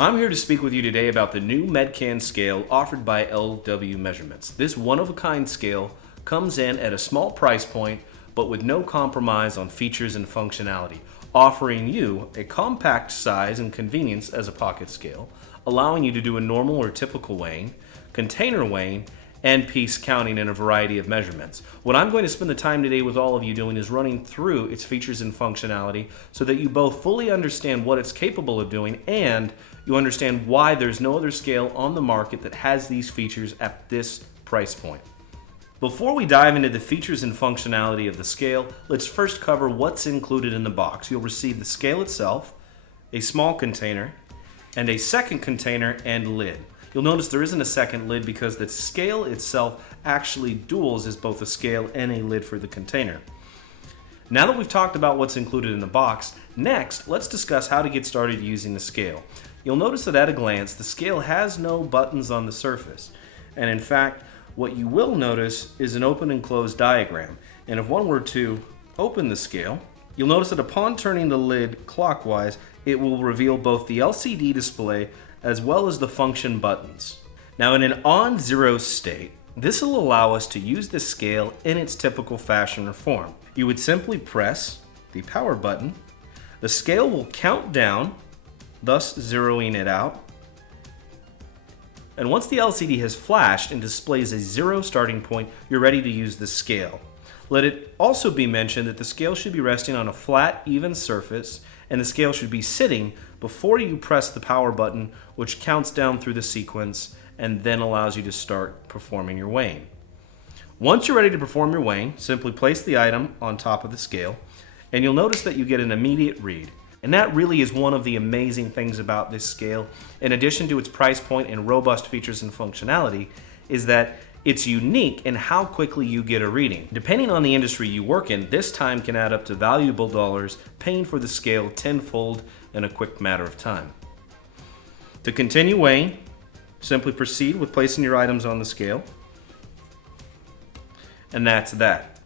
I'm here to speak with you today about the new MedCan scale offered by LW Measurements. This one-of-a-kind scale comes in at a small price point, but with no compromise on features and functionality, offering you a compact size and convenience as a pocket scale, allowing you to do a normal or typical weighing, container weighing, and piece counting in a variety of measurements. What I'm going to spend the time today with all of you doing is running through its features and functionality so that you both fully understand what it's capable of doing and you understand why there's no other scale on the market that has these features at this price point. Before we dive into the features and functionality of the scale, let's first cover what's included in the box. You'll receive the scale itself, a small container, and a second container and lid. You'll notice there isn't a second lid because the scale itself actually duals as both a scale and a lid for the container. Now that we've talked about what's included in the box, next let's discuss how to get started using the scale. You'll notice that at a glance the scale has no buttons on the surface, and in fact what you will notice is an open and close diagram. And if one were to open the scale, you'll notice that upon turning the lid clockwise it will reveal both the LCD display as well as the function buttons. Now in an on-zero state, this will allow us to use the scale in its typical fashion or form. You would simply press the power button, the scale will count down, thus zeroing it out, and once the LCD has flashed and displays a zero starting point, you're ready to use the scale. Let it also be mentioned that the scale should be resting on a flat, even surface, and the scale should be sitting before you press the power button, which counts down through the sequence and then allows you to start performing your weighing. Once you're ready to perform your weighing, simply place the item on top of the scale, and you'll notice that you get an immediate read. And that really is one of the amazing things about this scale, in addition to its price point and robust features and functionality, is that it's unique in how quickly you get a reading. Depending on the industry you work in, this time can add up to valuable dollars, paying for the scale tenfold in a quick matter of time. To continue weighing, simply proceed with placing your items on the scale, and that's that.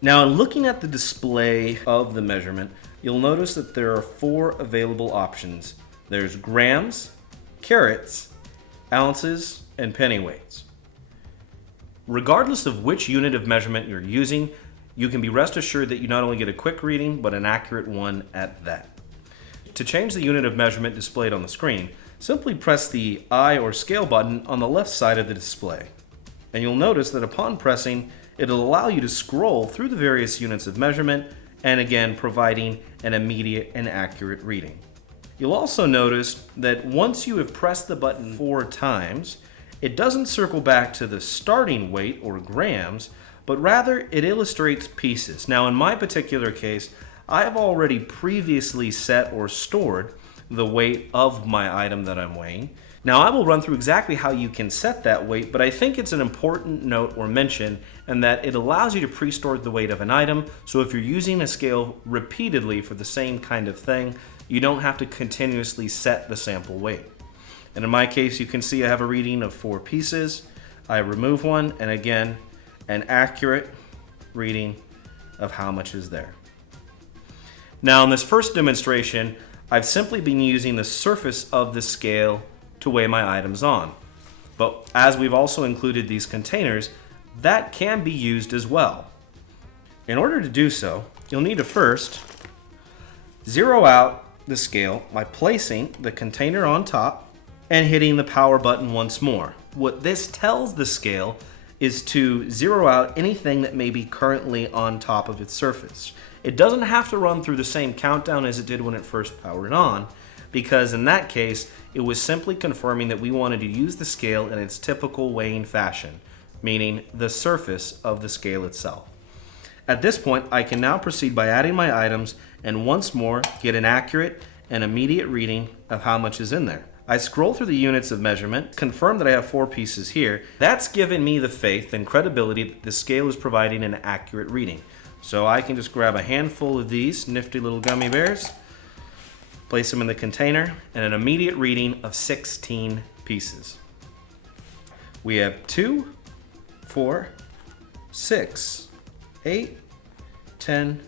Now, in looking at the display of the measurement, you'll notice that there are 4 available options. There's grams, carats, ounces, and pennyweights. Regardless of which unit of measurement you're using, you can be rest assured that you not only get a quick reading, but an accurate one at that. To change the unit of measurement displayed on the screen, simply press the eye or scale button on the left side of the display. And you'll notice that upon pressing, it'll allow you to scroll through the various units of measurement, and again providing an immediate and accurate reading. You'll also notice that once you have pressed the button 4 times, it doesn't circle back to the starting weight or grams, but rather it illustrates pieces. Now in my particular case, I have already previously set or stored the weight of my item that I'm weighing. Now I will run through exactly how you can set that weight, but I think it's an important note or mention in that it allows you to pre-store the weight of an item, so if you're using a scale repeatedly for the same kind of thing, you don't have to continuously set the sample weight. And in my case, you can see I have a reading of 4 pieces. I remove one, and again, an accurate reading of how much is there. Now in this first demonstration, I've simply been using the surface of the scale to weigh my items on. But as we've also included these containers, that can be used as well. In order to do so, you'll need to first zero out the scale by placing the container on top and hitting the power button once more. What this tells the scale is to zero out anything that may be currently on top of its surface. It doesn't have to run through the same countdown as it did when it first powered on, because in that case, it was simply confirming that we wanted to use the scale in its typical weighing fashion, meaning the surface of the scale itself. At this point, I can now proceed by adding my items and once more get an accurate and immediate reading of how much is in there. I scroll through the units of measurement, confirm that I have 4 pieces here. That's given me the faith and credibility that the scale is providing an accurate reading. So I can just grab a handful of these nifty little gummy bears, place them in the container, and an immediate reading of 16 pieces. We have 2, 4, 6, 8, 10,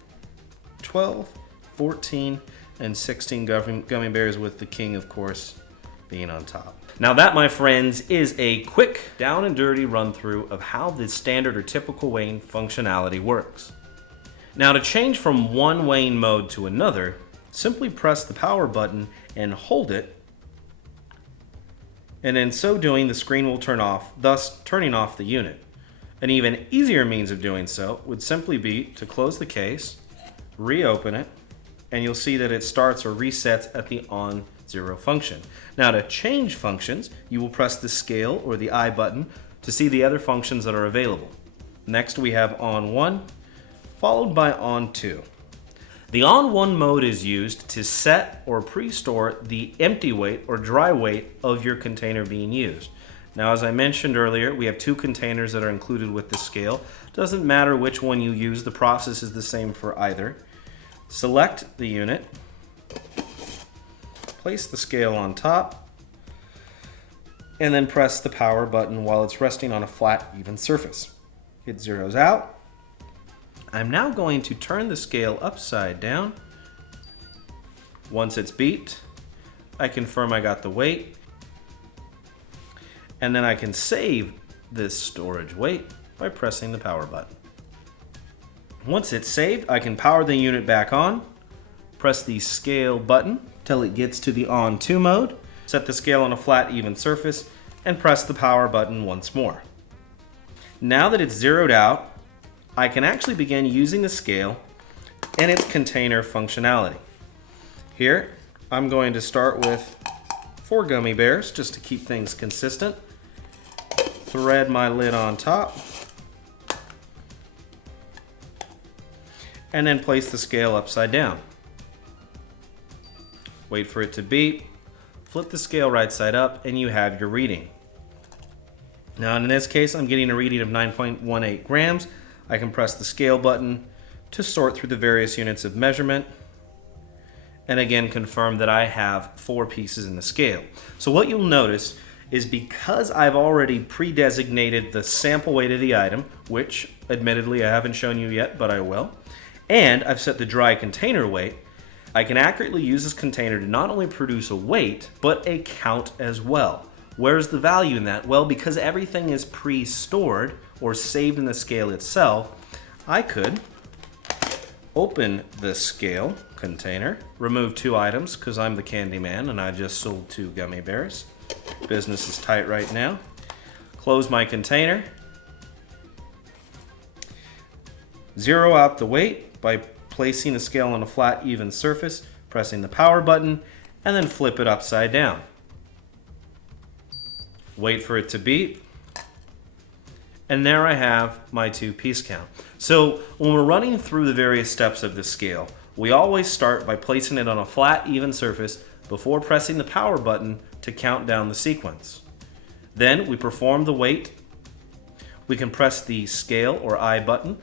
12, 14, and 16 gummy bears with the king, of course, being on top. Now that, my friends, is a quick down and dirty run through of how the standard or typical weighing functionality works. Now to change from one weighing mode to another, simply press the power button and hold it, and in so doing the screen will turn off, thus turning off the unit. An even easier means of doing so would simply be to close the case, reopen it, and you'll see that it starts or resets at the on 0 function. Now to change functions, you will press the scale or the I button to see the other functions that are available. Next we have on 1, followed by on 2. The on 1 mode is used to set or pre-store the empty weight or dry weight of your container being used. Now, as I mentioned earlier, we have 2 containers that are included with the scale. Doesn't matter which one you use, the process is the same for either. Select the unit, place the scale on top, and then press the power button while it's resting on a flat, even surface. It zeroes out. I'm now going to turn the scale upside down. Once it's beeped, I confirm I got the weight, and then I can save this storage weight by pressing the power button. Once it's saved, I can power the unit back on, press the scale button till it gets to the on 2 mode, set the scale on a flat, even surface, and press the power button once more. Now that it's zeroed out, I can actually begin using the scale and its container functionality. Here, I'm going to start with 4 gummy bears just to keep things consistent. Thread my lid on top, and then place the scale upside down. Wait for it to beep, flip the scale right side up, and you have your reading. Now in this case, I'm getting a reading of 9.18 grams. I can press the scale button to sort through the various units of measurement, and again confirm that I have 4 pieces in the scale. So what you'll notice is, because I've already pre-designated the sample weight of the item, which admittedly I haven't shown you yet, but I will, and I've set the dry container weight, I can accurately use this container to not only produce a weight, but a count as well. Where's the value in that? Well, because everything is pre-stored or saved in the scale itself, I could open the scale container, remove 2 items because I'm the candy man and I just sold 2 gummy bears. Business is tight right now. Close my container. Zero out the weight by placing the scale on a flat, even surface, pressing the power button, and then flip it upside down. Wait for it to beep. And there I have my 2 piece count. So when we're running through the various steps of the scale, we always start by placing it on a flat, even surface before pressing the power button to count down the sequence. Then we perform the weight. We can press the scale or I button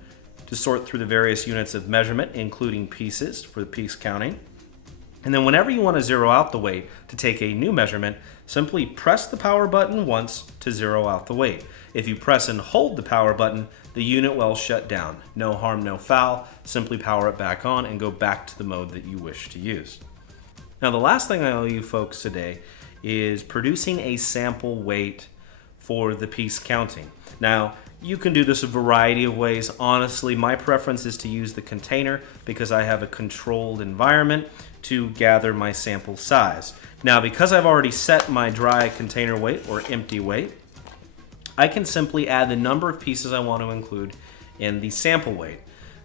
to sort through the various units of measurement, including pieces for the piece counting. And then whenever you want to zero out the weight to take a new measurement, simply press the power button once to zero out the weight. If you press and hold the power button, the unit will shut down. No harm, no foul. Simply power it back on and go back to the mode that you wish to use. Now the last thing I owe you folks today is producing a sample weight for the piece counting. Now, you can do this a variety of ways. Honestly, my preference is to use the container because I have a controlled environment to gather my sample size. Now, because I've already set my dry container weight or empty weight, I can simply add the number of pieces I want to include in the sample weight.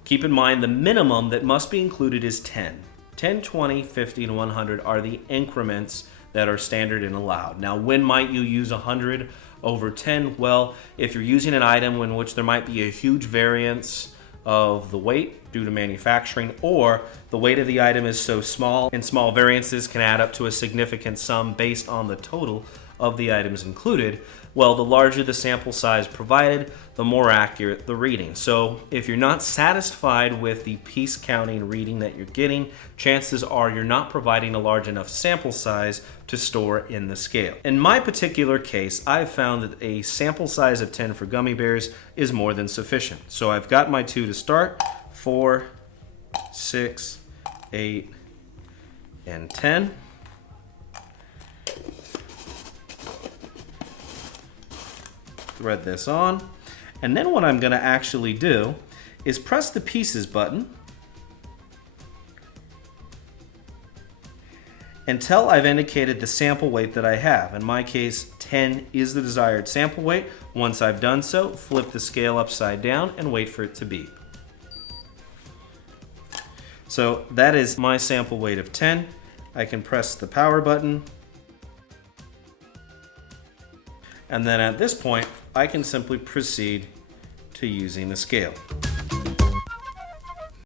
Keep in mind the minimum that must be included is 10. 10, 20, 50, and 100 are the increments that are standard and allowed. Now, when might you use 100 over 10? Well, if you're using an item in which there might be a huge variance of the weight due to manufacturing, or the weight of the item is so small and small variances can add up to a significant sum based on the total of the items included, well, the larger the sample size provided, the more accurate the reading. So if you're not satisfied with the piece counting reading that you're getting, chances are you're not providing a large enough sample size to store in the scale. In my particular case, I've found that a sample size of 10 for gummy bears is more than sufficient. So I've got my 2 to start, 4, 6, 8, and 10. thread this on. And then what I'm going to actually do is press the pieces button until I've indicated the sample weight that I have. In my case, 10 is the desired sample weight. Once I've done so, flip the scale upside down and wait for it to beep. So that is my sample weight of 10. I can press the power button. And then at this point, I can simply proceed to using the scale.